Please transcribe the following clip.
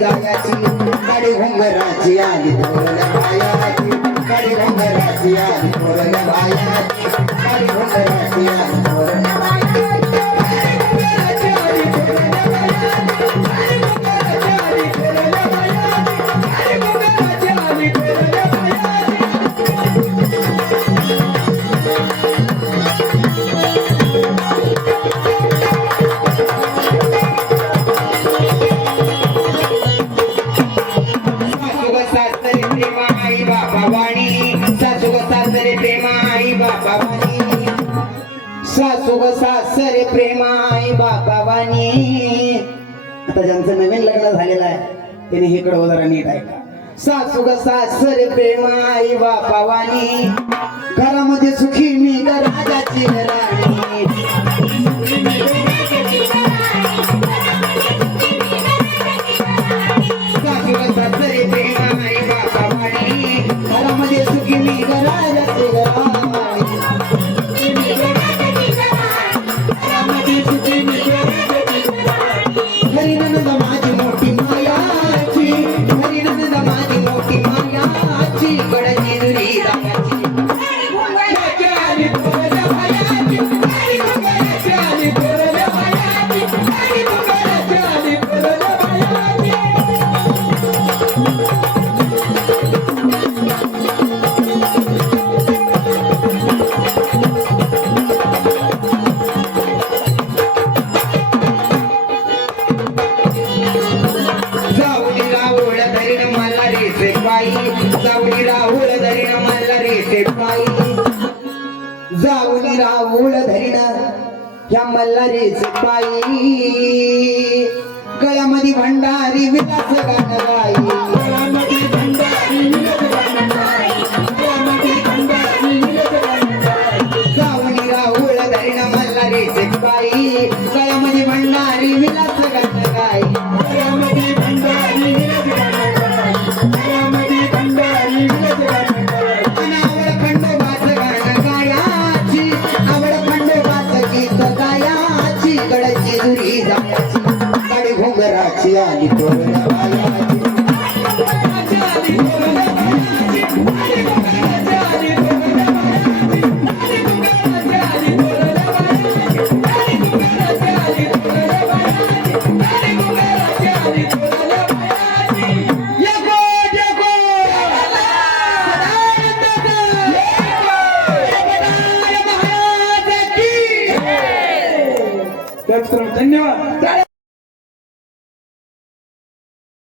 ರಾಜಿಯಾಗಿ ಕಡಿ ಹೊಂಗ ರಾಜಿಯಾಗಿ ತೋರಣ ಬಾಯಾಗಿ ಕಡಿ ಹೊಂಗ ರಾಜಿಯಾಗಿ ತೋರಣ ಬಾಯಾಗಿ ಕಡಿ ಹೊಂಗ ರಾಜಿಯಾಗಿ आई बाबा वाणी. सासू सासरे प्रेमा आई बाबा वाणी. सासू सासरे प्रेमा आई बाबा वाणी. आता ज्यांचं नवीन लग्न झालेलं आहे त्याने इकडं जरा नीट ऐका. सासू सासरे प्रेमा आई बाबा वाणी. घरामध्ये सुखी मी ग राजाची मला रे से पायी जाऊली राहुल धरीन मला रे से पायी राहुल धरीन या मल्हारी से पायी गळ्यामध्ये भंडारी विलास गाणं गाई. राहुल धरीन मल्हारी से पायी गळ्यामध्ये भंडारी विलास की! त्याचप्रमाणे धन्यवाद